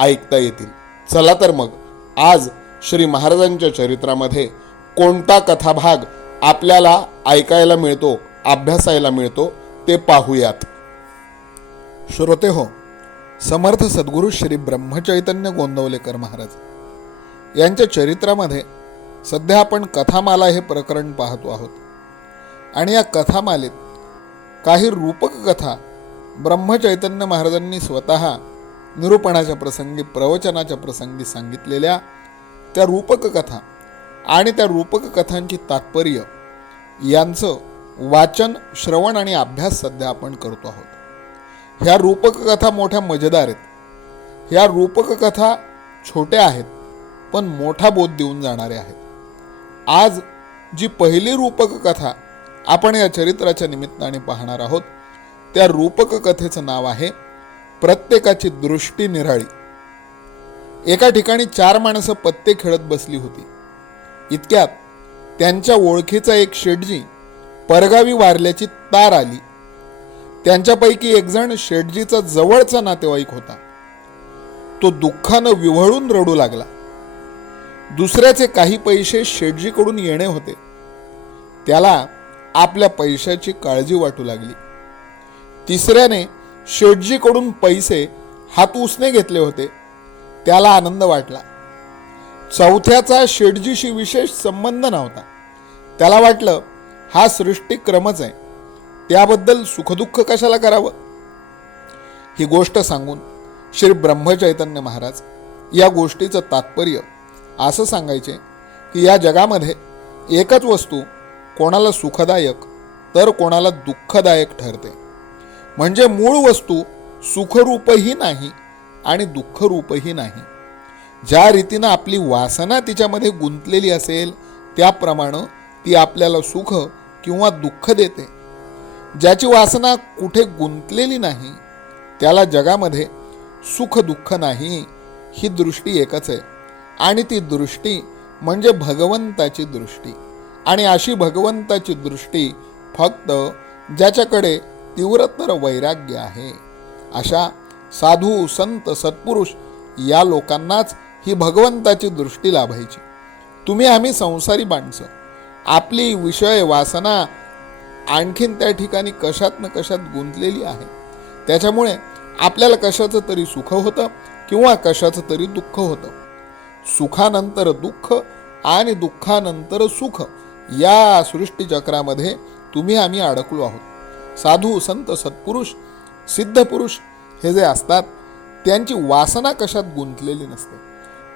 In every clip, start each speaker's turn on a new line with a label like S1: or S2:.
S1: ऐकता येतील. चला तर मग आज श्री महाराजांच्या चरित्रामध्ये कोणता कथाभाग आपल्याला ऐकायला मिळतो अभ्यासायला मिळतो ते पाहूयात. श्रोते हो समर्थ सद्गुरू श्री ब्रह्मचैतन्य गोंदवलेकर महाराज यांच्या चरित्रामध्ये सध्या आपण कथामाला हे प्रकरण पाहतो आहोत. आणि या कथामालेत काही रूपक कथा ब्रह्मचैतन्य महाराजांनी स्वतः निरूपणाच्या प्रसंगी प्रवचनाच्या प्रसंगी सांगितलेल्या त्या रूपक कथा आणि त्या रूपक कथांची तात्पर्य यांचं वाचन श्रवण आणि अभ्यास सध्या आपण करतो आहोत. ह्या रूपक कथा मोठ्या मजेदार आहेत. ह्या रूपक कथा छोट्या आहेत पण मोठा बोध देऊन जाणाऱ्या आहेत. आज जी पहिली रूपक कथा आपण या चरित्राच्या निमित्ताने पाहणार आहोत त्या रूपक कथेचं नाव आहे प्रत्येकाची दृष्टी निराळी. एका ठिकाणी चार माणसं पत्ते खेळत बसली होती. इतक्यात त्यांच्या ओळखीचा एक शेटजी परगावी वारल्याची तार आली. त्यांच्यापैकी एकजण शेटजीचा जवळचा नातेवाईक होता. तो दुःखानं विव्हळून रडू लागला. दुसऱ्याचे काही पैसे शेटजीकडून येणे होते. त्याला आपल्या पैशाची काळजी वाटू लागली. तिसऱ्याने शेटजीकडून पैसे हात उसने घेतले होते. त्याला आनंद वाटला. चौथ्याचा शेटजीशी विशेष संबंध नव्हता. त्याला वाटलं हा सृष्टिक्रमच आहे. त्याबद्दल सुखदुःख कशाला करावं? ही गोष्ट सांगून श्री ब्रह्मचैतन्य महाराज या गोष्टीचं तात्पर्य असं सांगायचे की या जगामध्ये एकच वस्तू कोणाला सुखदायक तर कोणाला दुःखदायक ठरते. म्हणजे मूळ वस्तू सुखरूपही नाही आणि दुःखरूपही नाही. ज्या रीतीनं आपली वासना तिच्यामध्ये गुंतलेली असेल त्याप्रमाणे ती आपल्याला सुख किंवा दुःख देते. ज्याची वासना कुठे गुंतलेली नाही त्याला जगामध्ये सुख दुःख नाही ही दृष्टी एकच आहे. आणि ती दृष्टी म्हणजे भगवंताची दृष्टी. आणि अशी भगवंताची दृष्टी फक्त ज्याच्याकडे तीव्रतर वैराग्य आहे. अशा साधू संत सत्पुरुष या लोकांनाच ही भगवंताची दृष्टी लाभायची. तुम्ही आम्ही संसारी माणसं. आपली विषय वासना आणखीन त्या ठिकाणी कशात न कशात गुंतलेली आहे. त्याच्यामुळे आपल्याला कशाचं तरी सुख होतं किंवा कशाचं तरी दुःख होतं. सुखानंतर दुःख आणि दुःखानंतर सुख या सृष्टीचक्रामध्ये तुम्ही आम्ही अडकलो आहोत. साधू संत सत्पुरुष सिद्ध पुरुष हे जे असतात त्यांची वासना कशात गुंतलेली नसते.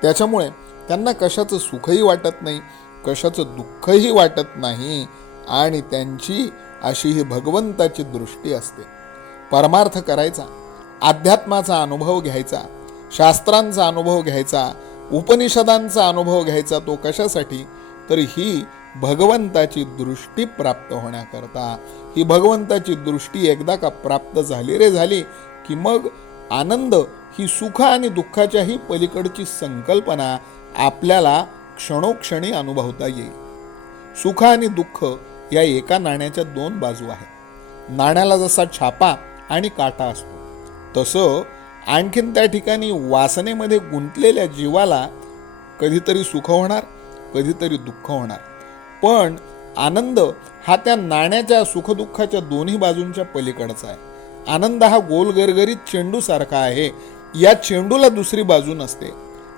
S1: त्याच्यामुळे त्यांना कशाचं सुखही वाटत नाही कशाचं दुःखही वाटत नाही आणि त्यांची अशी ही भगवंताची दृष्टी असते. परमार्थ करायचा अध्यात्माचा अनुभव घ्यायचा शास्त्रांचा अनुभव घ्यायचा उपनिषदांचा अनुभव घ्यायचा तो कशासाठी? तर ही भगवंताची दृष्टी प्राप्त होण्याकरता. ही भगवंताची दृष्टी एकदा का प्राप्त झाली रे झाली की मग आनंद ही सुख आणि दुःखाच्याही पलीकडची संकल्पना आपल्याला क्षणोक्षणी अनुभवता येईल. सुख आणि दुःख या एका नाण्याच्या दोन बाजू आहेत. नाण्याला जसा छापा आणि काटा असतो तसं आणखीन त्या ठिकाणी वासनेमध्ये गुंतलेल्या जीवाला कधीतरी सुख होणार कधीतरी दुःख होणार. पण आनंद हा त्या नाण्याच्या सुखदुःखाच्या दोन्ही बाजूंच्या पलीकडचा आहे. आनंद हा गोल गरगरीत आहे. या चेंडूला दुसरी बाजू नसते.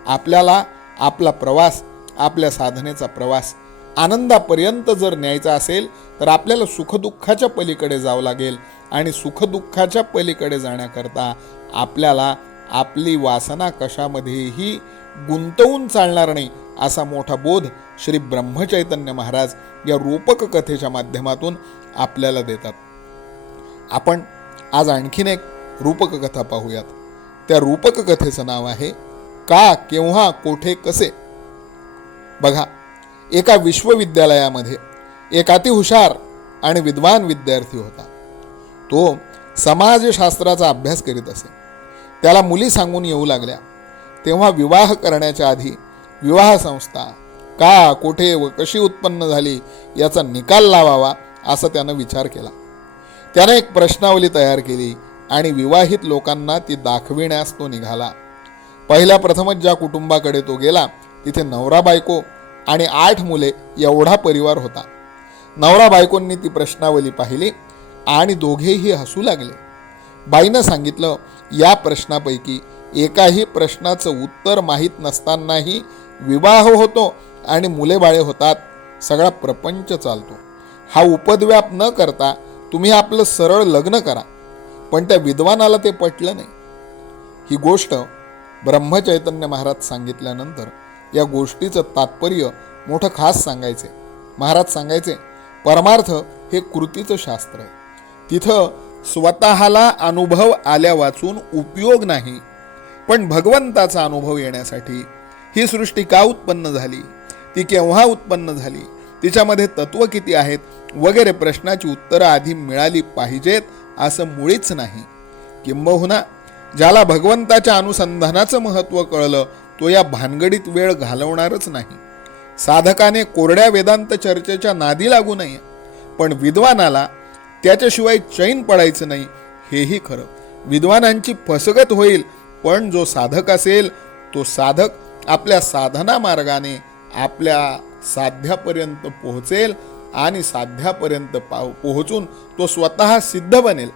S1: आपल्याला आपला प्रवास आपल्या साधनेचा प्रवास आनंदापर्यंत जर न्यायचा असेल तर आपल्याला सुखदुःखाच्या पलीकडे जावं लागेल. आणि सुखदुःखाच्या पलीकडे जाण्याकरता आपल्याला आपली वासना कशामध्येही गुंतवून चालणार नाही असा मोठा बोध श्री ब्रह्मचैतन्य महाराज या रूपक कथेच्या माध्यमातून आपल्याला देतात. आपण आज आणखीन एक रूपक कथा पाहूयात. त्या रूपक कथेचं नाव आहे का केव्हा कोठे कसे? बघा एका विश्वविद्यालयामध्ये एक अतिहुशार आणि विद्वान विद्यार्थी होता. तो समाजशास्त्राचा अभ्यास करीत असे. त्याला मुली सांगून येऊ लागल्या. तेव्हा विवाह करण्याच्या आधी विवाह संस्था का कुठे व कशी उत्पन्न झाली याचा निकाल लावावा असा त्यानं विचार केला. त्यानं एक प्रश्नावली तयार केली आणि विवाहित लोकांना ती दाखविण्यास तो निघाला. पहिल्या प्रथमच ज्या कुटुंबाकडे तो गेला तिथे नवरा बायको आणि आठ मुले एवढा परिवार होता. नवरा बायकोंनी ती प्रश्नावली पाहिली आणि दोघेही हसू लागले. बाईनं सांगितलं या प्रश्नापैकी एकाही प्रश्नाचं उत्तर माहीत नसतानाही विवाह होतो आणि मुले बाळे होतात. सगळा प्रपंच चालतो. हा उपद्व्याप न करता तुम्ही आपलं सरळ लग्न करा. पण त्या विद्वानाला ते पटलं नाही. ही गोष्ट ब्रह्मचैतन्य महाराज सांगितल्यानंतर या गोष्टीचं तात्पर्य मोठं खास सांगायचे. महाराज सांगायचे परमार्थ हे कृतीचं शास्त्र आहे. तिथं स्वतःला अनुभव आल्या वाचून उपयोग नाही. पण भगवंताचा अनुभव येण्यासाठी ही सृष्टी का उत्पन्न झाली? ती केव्हा उत्पन्न झाली? तिच्यामध्ये तत्व किती आहेत? वगैरे प्रश्नाची उत्तरं आधी मिळाली पाहिजेत असं मुळीच नाही. किंबहुना ज्याला भगवंताच्या अनुसंधानाचं महत्त्व कळलं तो या भानगडीत वेळ घालवणारच नाही. साधकाने कोरड्या वेदांत चर्चेच्या नादी लागू नये पण विद्वानाला त्याच्याशिवाय चैन पडायचं नाही. हेही खरं. विद्वानांची फसगत होईल पण जो साधक असेल तो साधक आपल्या साधना मार्गाने आपल्या साध्यापर्यंत पोहोचेल आणि साध्यापर्यंत पाव पोहोचून तो स्वतः सिद्ध बनेल.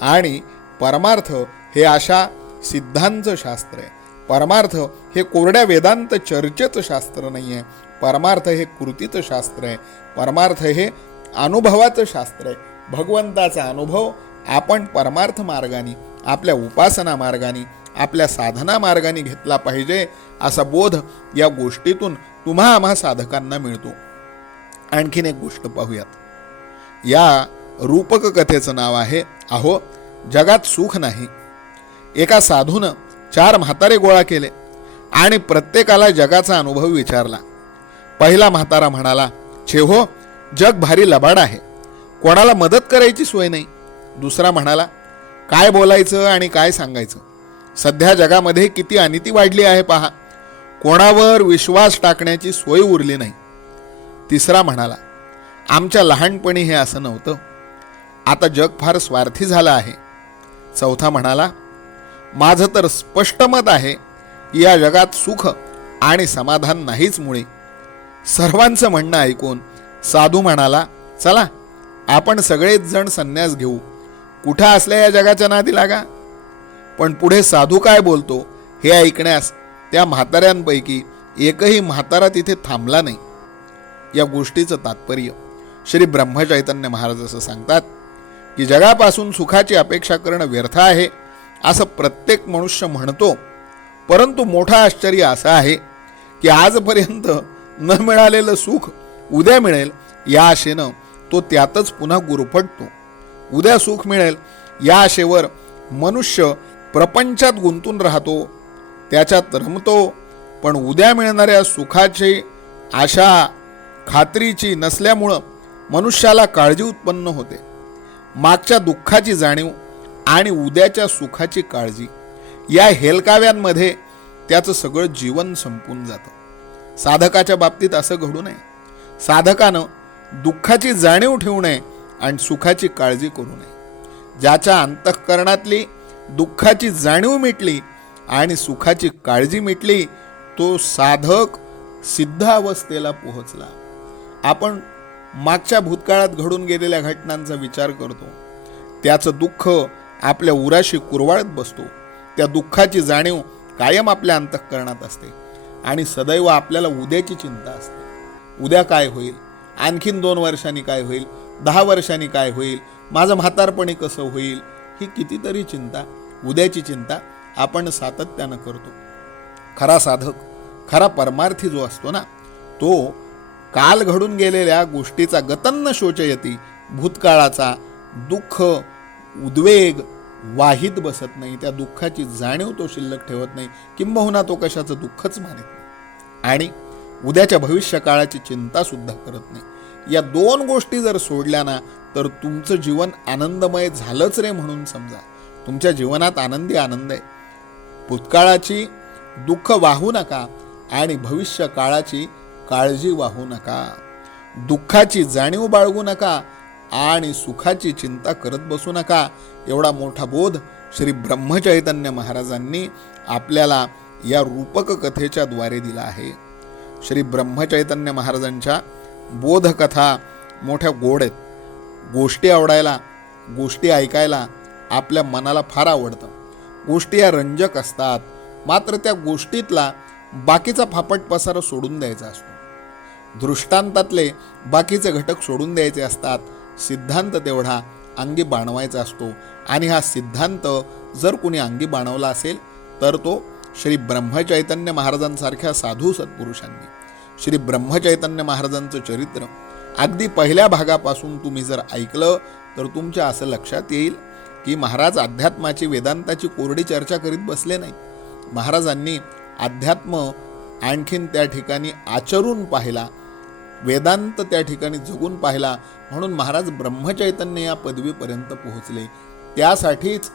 S1: आणि परमार्थ हे अशा सिद्धांचं शास्त्र आहे. परमार्थ हे कोरड्या वेदांत चर्चेचं शास्त्र नाही आहे परमार्थ हे कृतीचं शास्त्र आहे. परमार्थ हे अनुभवाचं शास्त्र आहे. भगवंताचा अनुभव आपण परमार्थ मार्गाने आपल्या उपासना मार्गाने आपल्या साधना मार्गाने घेतला पाहिजे असा बोध या गोष्टीतून तुम्हा आम्हा साधकांना मिळतो. आणखीन एक गोष्ट पाहूयात. या रूपक कथेचं नाव आहे अहो जगात सुख नाही. एका साधूनं चार म्हातारे गोळा केले आणि प्रत्येकाला जगाचा अनुभव विचारला. पहिला म्हातारा म्हणाला छे हो जग भारी लबाड आहे. कोणाला मदत करायची सोय नाही. दुसरा म्हणाला काय बोलायचं आणि काय सांगायचं? सध्या जगामध्ये किती अनिती वाढली आहे पहा. कोणावर विश्वास टाकण्याची सोय उरली नाही. तिसरा म्हणाला आमच्या लहानपणी हे असं नव्हतं. आता जग फार स्वार्थी झालं आहे. चौथा म्हणाला माझं तर स्पष्ट मत आहे की या जगात सुख आणि समाधान नाहीच मुळे. सर्वांचं म्हणणं ऐकून साधू म्हणाला चला आपण सगळेच जण संन्यास घेऊ. कुठं असल्या या जगाच्या नादी लागा? पण पुढे साधू काय बोलतो हे ऐकण्यास त्या म्हाताऱ्यांपैकी एकही म्हातारा तिथे थांबला नाही. या गोष्टीचं तात्पर्य श्री ब्रह्मचैतन्य महाराज असं सांगतात की जगापासून सुखाची अपेक्षा करणं व्यर्थ आहे असं प्रत्येक मनुष्य म्हणतो. परंतु मोठं आश्चर्य असं आहे की आजपर्यंत न मिळालेलं सुख उद्या मिळेल या आशेनं तो त्यातच पुन्हा गुरफटतो. उद्या सुख मिळेल. या आशेवर मनुष्य प्रपंचात गुंतून राहतो. त्याच्यात रमतो. पण उद्या मिळणाऱ्या सुखाची आशा खात्रीची नसल्यामुळं मनुष्याला काळजी उत्पन्न होते. मागच्या दुःखाची जाणीव आणि उद्याच्या सुखाची काळजी या हेलकाव्यांमध्ये त्याचं सगळं जीवन संपून जातं. साधकाच्या बाबतीत असं घडू नये. साधकानं दुःखाची जाणीव ठेवू नये आणि सुखाची काळजी करू नये. ज्याच्या अंतःकरणातली दुःखाची जाणीव मिटली आणि सुखाची काळजी मिटली तो साधक सिद्ध अवस्थेला पोहोचला. आपण मागच्या भूतकाळात घडून गेलेल्या घटनांचा विचार करतो. त्याचं दुःख आपल्या उराशी कुरवाळत बसतो. त्या दुःखाची जाणीव कायम आपल्या अंतःकरणात असते आणि सदैव आपल्याला उद्याची चिंता असते. उद्या काय होईल? आणखीन दोन वर्षांनी काय होईल? दहा वर्षांनी काय होईल? माझं म्हातारपणी कसं होईल? ही कितीतरी चिंता उद्याची चिंता आपण सातत्यानं करतो. खरा साधक खरा परमार्थी जो असतो ना तो काल घडून गेलेल्या गोष्टीचा गतन्न शोचयती भूतकाळाचा दुःख उद्वेग वाहित बसत नाही. त्या दुःखाची जाणीव तो शिल्लक ठेवत नाही. किंबहुना तो कशाचं दुःखच मानत नाही. आणि उद्याच्या भविष्य काळाची चिंता सुद्धा करत नाही. या दोन गोष्टी जर सोडल्या ना तर तुमचं जीवन आनंदमय झालंच रे म्हणून समजा. तुमच्या जीवनात आनंदी आनंद आहे. भूतकाळाची दुःख वाहू नका आणि भविष्य काळाची काळजी वाहू नका. दुःखाची जाणीव बाळगू नका आणि सुखाची चिंता करत बसू नका. एवढा मोठा बोध श्री ब्रह्मचैतन्य महाराजांनी आपल्याला या रूपक कथेच्या द्वारे दिला आहे. श्री ब्रह्मचैतन्य महाराजांच्या बोधकथा मोठ्या गोड आहेत. गोष्टी आवडायला गोष्टी ऐकायला आपल्या मनाला फार आवडतं. गोष्टी या रंजक असतात मात्र त्या गोष्टीतला बाकीचा फापट पसारा सोडून द्यायचा असतो. दृष्टांतातले बाकीचे घटक सोडून द्यायचे असतात सिद्धांत तेवढा अंगी बाणवायचा असतो. आणि हा सिद्धांत जर कुणी अंगी बाणवला असेल तर तो श्री ब्रह्मचैतन्य महाराजांसारख्या साधू सत्पुरुषांनी. श्री ब्रह्मचैतन्य महाराजांचं चरित्र. अगदी पहिल्या भागापासून तुम्ही जर ऐकलं तर तुमच्या असं लक्षात येईल की महाराज अध्यात्माची वेदांताची कोरडी चर्चा करीत बसले नाहीत. महाराजांनी अध्यात्म आणखीन त्या ठिकाणी आचरून पाहिला वेदांत त्या ठिकाणी जगून पाहिला म्हणून महाराज ब्रह्मचैतन्य या पदवीपर्यंत पोहोचले. त्यासाठीच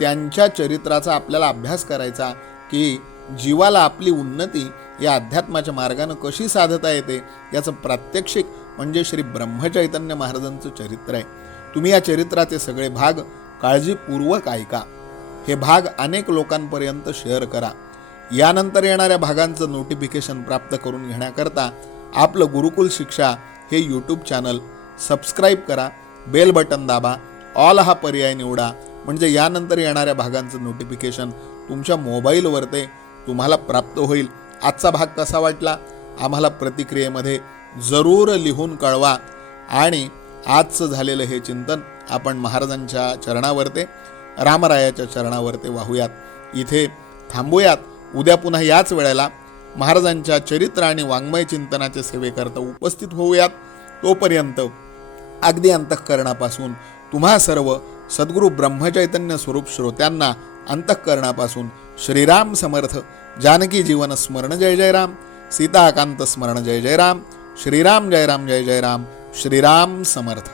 S1: त्यांच्या चरित्राचा आपल्याला अभ्यास करायचा की जीवाला आपली उन्नती या अध्यात्माच्या मार्गानं कशी साधता येते याचं प्रात्यक्षिक म्हणजे श्री ब्रह्मचैतन्य महाराजांचं चरित्र आहे. तुम्ही या चरित्राचे सगळे भाग काळजीपूर्वक ऐका. हे भाग अनेक लोकांपर्यंत शेअर करा. यानंतर येणाऱ्या भागांचं नोटिफिकेशन प्राप्त करून घेण्याकरता आपलं गुरुकुल शिक्षा हे यूट्यूब चॅनल सबस्क्राईब करा बेल बटन दाबा ऑल हा पर्याय निवडा. म्हणजे यानंतर येणाऱ्या भागांचं नोटिफिकेशन तुमच्या मोबाईलवर ते तुम्हाला प्राप्त होईल. आजचा भाग कसा वाटला? आम्हाला प्रतिक्रियेमध्ये जरूर लिहून कळवा. आणि आजचं झालेलं हे चिंतन आपण महाराजांच्या चरणावरते रामरायाच्या चरणावरते वाहूयात. इथे थांबूयात. उद्या पुन्हा याच वेळेला महाराजांच्या चरित्र आणि वाङ्मय चिंतनाच्या सेवेकरता उपस्थित होऊयात. तोपर्यंत अगदी अंतःकरणापासून तुम्हा सर्व सद्गुरू ब्रह्मचैतन्य स्वरूप श्रोत्यांना अंतःकरणापासून श्रीराम समर्थ. जानकी जीवन स्मरण जय जय राम सीताकांत स्मरण जय जय राम श्रीराम जय राम जय जय राम श्रीराम समर्थ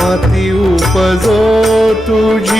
S2: मती उपजो तुझी